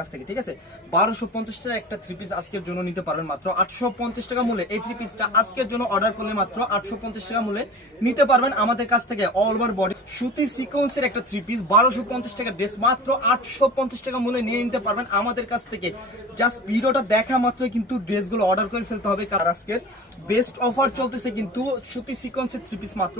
কাছ থেকে ঠিক আছে 1250 টাকা একটা থ্রি পিস আজকের জন্য নিতে পারবেন মাত্র 850 টাকা মূল্যে। এই থ্রি পিসটা আজকের জন্য অর্ডার করলে মাত্র 850 টাকা মূল্যে নিতে পারবেন আমাদের কাছ থেকে। অল ওভার বডি সুতি সিকোয়েন্সের একটা থ্রি পিস 1250 টাকা ড্রেস মাত্র 850 টাকা মূল্যে নিয়ে নিতে পারবেন আমাদের কাছ থেকে। জাস্ট ভিডিওটা দেখা মাত্রই কিন্তু ড্রেসগুলো অর্ডার করে ফেলতে হবে, কারণ আজকের বেস্ট অফার চলতেছে কিন্তু সুতি সিকোয়েন্সের থ্রি পিস মাত্র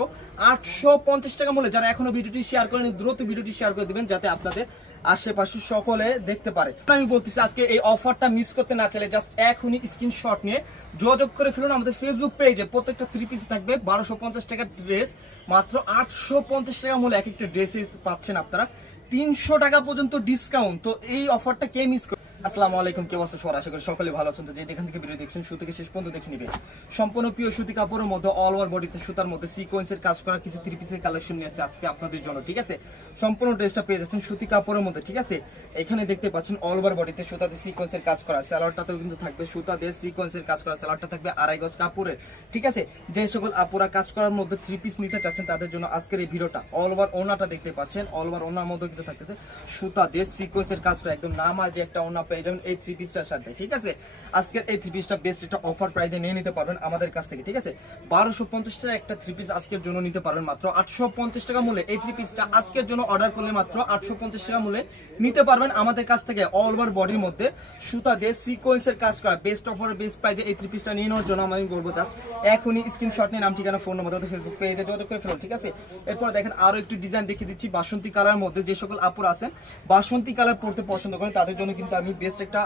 850 টাকা মূল্যে। যারা এখনো ভিডিওটি শেয়ার করেন দ্রুত ভিডিওটি শেয়ার করে দিবেন যাতে আপনাদের আশেপাশে সকলে দেখতে পারে। আমি বলতেছি আজকে এই অফারটা মিস করতে না চাইলে জাস্ট এখনই স্ক্রিনশট নিয়ে যোগাযোগ করে ফেলুন আমাদের ফেসবুক পেজে। প্রত্যেকটা থ্রি পিস থাকবে 1250 টাকার ড্রেস মাত্র 850 টাকা মূল্যে। এক একটা ড্রেসে পাচ্ছেন আপনারা 300 টাকা পর্যন্ত ডিসকাউন্ট। তো এই অফারটা কে মিস করে? আসসালামু আলাইকুম, কে অবস্থা সবার? আশা করি সকলে ভালো আছেন। তো যেখান থেকে ভিডিও দেখছেন শুরু থেকে শেষ পর্যন্ত দেখে নেবেন। সম্পূর্ণ পিওর সুতি কাপড়ের মধ্যে অল ওভার বডিতে সুতার মধ্যে সিকোয়েন্সের কাজ করা কিছু থ্রি পিসের কালেকশন নিয়ে আসছে আজকে আপনাদের জন্য, ঠিক আছে? সম্পূর্ণ ড্রেসটা পেয়ে যাচ্ছেন সুতি কাপড়ের মধ্যে, ঠিক আছে? এখানে দেখতে পাচ্ছেন অল ওভার বডিতে সুতাতে সিকোয়েন্সের কাজ করা, সালোয়ারটাতেও কিন্তু থাকবে সুতা দিয়ে সিকোয়েন্সের কাজ করা, সালোয়ারটা থাকবে 2.5 গজ কাপড়ের, ঠিক আছে? যে সকল আপুরা কাজ করার মধ্যে থ্রি পিস নিতে চাচ্ছেন তাদের জন্য আজকের এই ভিডিওটা। অল ওভার ওনাটা দেখতে পাচ্ছেন, অল ওভার ওনার মধ্যে কিন্তু থাকতেছে সুতা দিয়ে সিকোয়েন্সের কাজ করা, একদম নামা যে একটা ওনা পেয়ে যাবেন এই থ্রি পিসটার সাথে, ঠিক আছে? আজকের এই থ্রি পিসটা বেস্ট একটা অফার প্রাইসে নিয়ে নিতে পারবেন আমাদের কাছ থেকে, ঠিক আছে? 1250 টাকা একটা থ্রি পিস আজকের জন্য নিতে পারবেন মাত্র 850 টাকা মূল্যে। এই থ্রি পিসটা আজকের জন্য অর্ডার করলে মাত্র 850 টাকা মূল্যে নিতে পারবেন আমাদের কাছ থেকে। অল ওভার বডির মধ্যে সুতা দিয়ে সিকোয়েন্সের কাজ করা বেস্ট অফার বেস্ট প্রাইসে এই থ্রি পিসটা নিয়ে নেওয়ার জন্য আমি বলবো জাস্ট এখনই স্ক্রিনশট নিয়ে নাম ঠিকানা ফোন নম্বর ফেসবুক পেজে যোগাযোগ করে ফেলুন, ঠিক আছে? এরপর দেখেন আরো একটি ডিজাইন দেখিয়ে দিচ্ছি বাসন্তী কালার মধ্যে। যে সকল আপুরা আছেন বাসন্তী কালার পড়তে পছন্দ করেন তাদের জন্য কিন্তু আমি বেস্ট একটা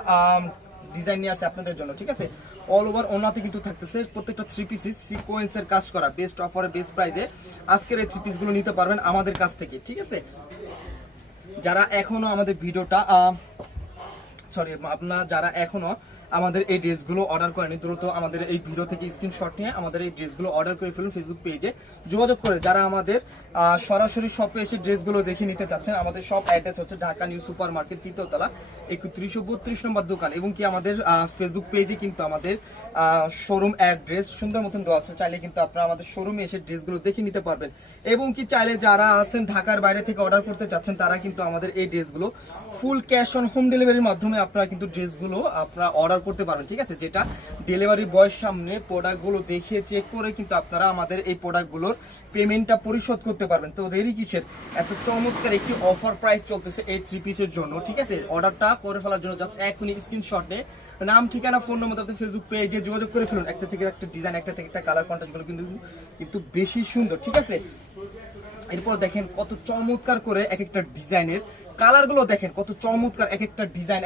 ডিজাইন নিয়ে আসছে আপনাদের জন্য, ঠিক আছে? অল ওভার ওনাতে কিন্তু থাকতেছে প্রত্যেকটা থ্রি পিসই সিকোয়েন্সের কাজ করা বেস্ট অফারে বেস্ট প্রাইসে আজকের এই থ্রি পিসগুলো নিতে পারবেন আমাদের কাছ থেকে, ঠিক আছে? যারা এখনো আমাদের ভিডিওটা আপনারা যারা এখনো আমাদের এই ড্রেসগুলো অর্ডার করেনি দ্রুত আমাদের এই ভিডিও থেকে স্ক্রিনশট নিয়ে আমাদের এই ড্রেসগুলো অর্ডার করে ফেলুন ফেসবুক পেজে যোগাযোগ করে। যারা আমাদের সরাসরি শপে এসে ড্রেসগুলো দেখে নিতে চাচ্ছেন, আমাদের শপ অ্যাড্রেস হচ্ছে ঢাকা নিউ সুপার মার্কেট 3য় তলা 3132 নম্বর দোকান, এবং কি আমাদের ফেসবুক পেজে কিন্তু আমাদের শোরুম অ্যাড্রেস সুন্দর মতন দেওয়া আছে। চাইলে কিন্তু আপনারা আমাদের শোরুমে এসে ড্রেসগুলো দেখে নিতে পারবেন, এবং কি চাইলে যারা আছেন ঢাকার বাইরে থেকে অর্ডার করতে চাচ্ছেন তারা কিন্তু আমাদের এই ড্রেসগুলো ফুল ক্যাশ অন হোম ডেলিভারির মাধ্যমে আপনারা কিন্তু ড্রেসগুলো আপনারা অর্ডার করতে পারবেন, ঠিক আছে? যেটা ডেলিভারি বয়ের সামনে প্রোডাক্টগুলো দেখে চেক করে কিন্তু আপনারা আমাদের এই প্রোডাক্টগুলোর পেমেন্টটা পরিশোধ করতে পারবেন। তো দেরি কিসের? এত চমৎকার একটি অফার প্রাইস চলতেছে এই থ্রি পিসের জন্য, ঠিক আছে? অর্ডারটা করে ফেলার জন্য জাস্ট এখনই স্ক্রিনশট নিয়ে নাম ঠিকানা ফোন নম্বর আপনাদের ফেসবুক পেজে যোগাযোগ করে ফেলুন। একটা থেকে একটা ডিজাইন, একটা থেকে একটা কালার কন্ট্রাস্টগুলো কিন্তু বেশি সুন্দর, ঠিক আছে? এরপর দেখেন কত চমৎকার করে এক একটা ডিজাইনের কালারগুলো দেখেন কত চমৎকার এক একটা ডিজাইন।